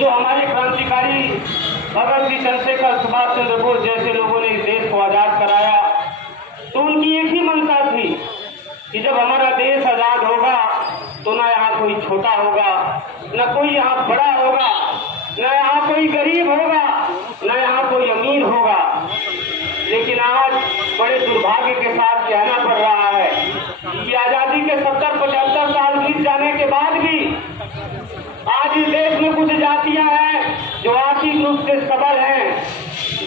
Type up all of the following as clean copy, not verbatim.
जो हमारे क्रांतिकारी भगत सिंह चंद्रशेखर सुभाष चंद्र बोस जैसे लोगों ने इस देश को आजाद कराया, तो उनकी एक ही मंशा थी कि जब हमारा देश आजाद होगा तो ना यहाँ कोई छोटा होगा, न कोई यहाँ बड़ा होगा, न यहाँ कोई गरीब होगा, न यहाँ कोई अमीर होगा। लेकिन आज बड़े दुर्भाग्य के साथ कहना पड़ रहा है कि आजादी के 70-75 साल बीत जाने के बाद भी आज इस देश में कुछ जातियां हैं जो आर्थिक रूप से सबल हैं,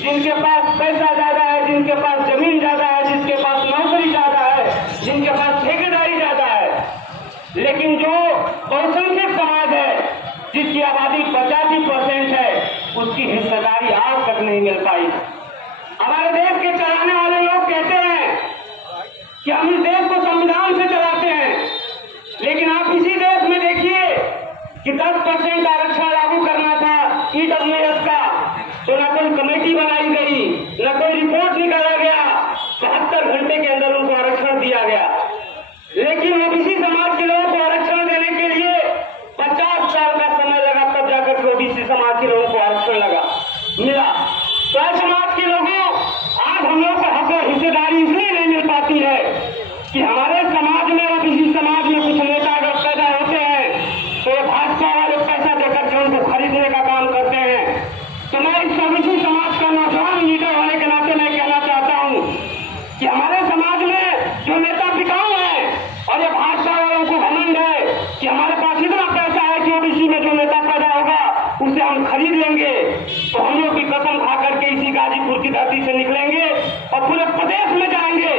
जिनके पास पैसा ज्यादा है, जिनके पास जमीन ज्यादा है, जिनके पास नौकरी ज्यादा है, जिनके पास ठेकेदारी ज्यादा है। लेकिन जो बहुसंख्यक समाज है, जिसकी आबादी 85% है, उसकी हिस्सेदारी आज तक नहीं मिल पाई। हमारे देश के चलाने वाले लोग कहते हैं कि हम इस देश को संविधान से चलाते हैं, लेकिन आप इसी देश में देखिए कि 10% आरक्षण लागू करना था EWS का, तो न कोई कमेटी बनाई गई, न कोई रिपोर्ट निकाला गया, 72 घंटे के अंदर उनको आरक्षण दिया गया। लेकिन ओबीसी समाज के लोगों को आरक्षण देने के लिए 50 साल का समय लगा, तब जाकर के ओबीसी समाज के लोगों को आरक्षण मिला। तो समाज के लोगों आज हम लोग को हक और हिस्सेदारी इसलिए नहीं मिल पाती है कि हमारे समाज में और किसी समाज में कुछ नेता अगर पैदा होते हैं तो भाजपा वाले पैसा देकर के उनको खरीदने का काम करते हैं। तो मैं इस ओबीसी समाज का नौजवान लीडर होने के नाते मैं कहना चाहता हूँ कि हमारे समाज में जो नेता बिकाऊ है और ये भाजपा वालों को घमंड है कि हमारे पास इतना पैसा है कि ओबीसी में जो नेता पैदा होगा उसे हम खरीद लेंगे, तो हम लोग की कसम खा करके इसी गाजीपुर की धरती से निकलेंगे और पूरे प्रदेश में जाएंगे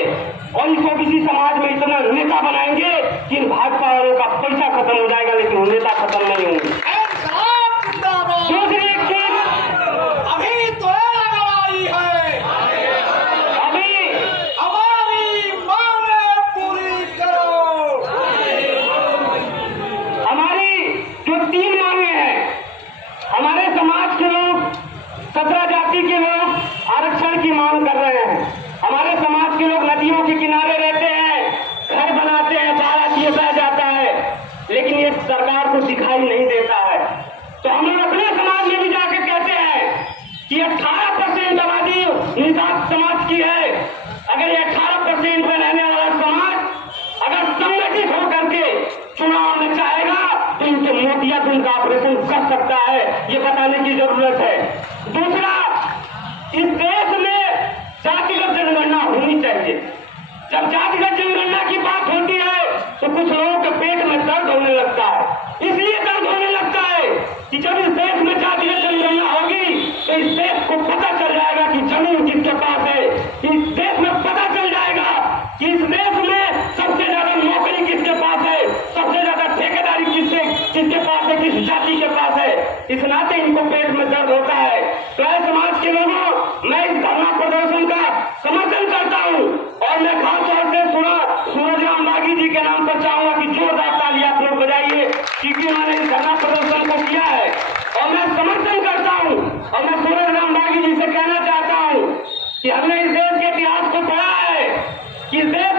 और इस ओबीसी समाज में इतना नेता बनाएंगे कि इन भाजपा वालों का पैसा खत्म हो जाएगा, लेकिन वो नेता खत्म नहीं होंगे। दूसरी एक चीज अभी तो लड़ाई है, अभी हमारी मांगे पूरी करो। हमारी जो 3 मांगे हैं, हमारे समाज के लोग 17 जाति के लोग आरक्षण की मांग कर रहे हैं। हमारे समाज के लोग नदियों के किनारे रहते हैं, घर बनाते हैं, बाड़ा किए बह जाता है, लेकिन ये सरकार को दिखाई नहीं देता है। तो हम लोग अपने समाज में भी जाकर कहते हैं कि 18% आबादी निषाद समाज की है। अगर ये 18% में रहने वाला समाज अगर संगठित होकर के चुनाव में चाहेगा तो इनके मोतियाबिंद का ऑपरेशन कर सकता है, ये बताने की जरूरत है। दूसरा, इस देश में जातिगत जनगणना होनी चाहिए। जब जातिगत जनगणना की बात होती है तो कुछ लोगों के पेट में दर्द होने लगता है। इसलिए दर्द होने लगता है कि जब इस देश में जातिगत जनगणना होगी तो इस देश को पता चल जाएगा कि जमीन किसके पास है, इस देश में पता चल जाएगा कि इस देश में सबसे ज्यादा नौकरी किसके पास है, सबसे ज्यादा ठेकेदारी किसके पास है, किस जाति के पास है। इस नाते इनको पेट में दर्द होता है। तो समाज के लोगों, मैं इस धरना प्रदर्शन का समर्थन करता हूँ और मैं खास तौर से सूरज राम बागी जी के नाम पर चाहूंगा कि जोरदार ताली आप लोग बजाइए, क्योंकि उन्होंने इस धरना प्रदर्शन को किया है और मैं समर्थन करता हूँ। और मैं सूरज राम बागी जी से कहना चाहता हूँ कि हमने इस देश के इतिहास को पढ़ा है कि इस देश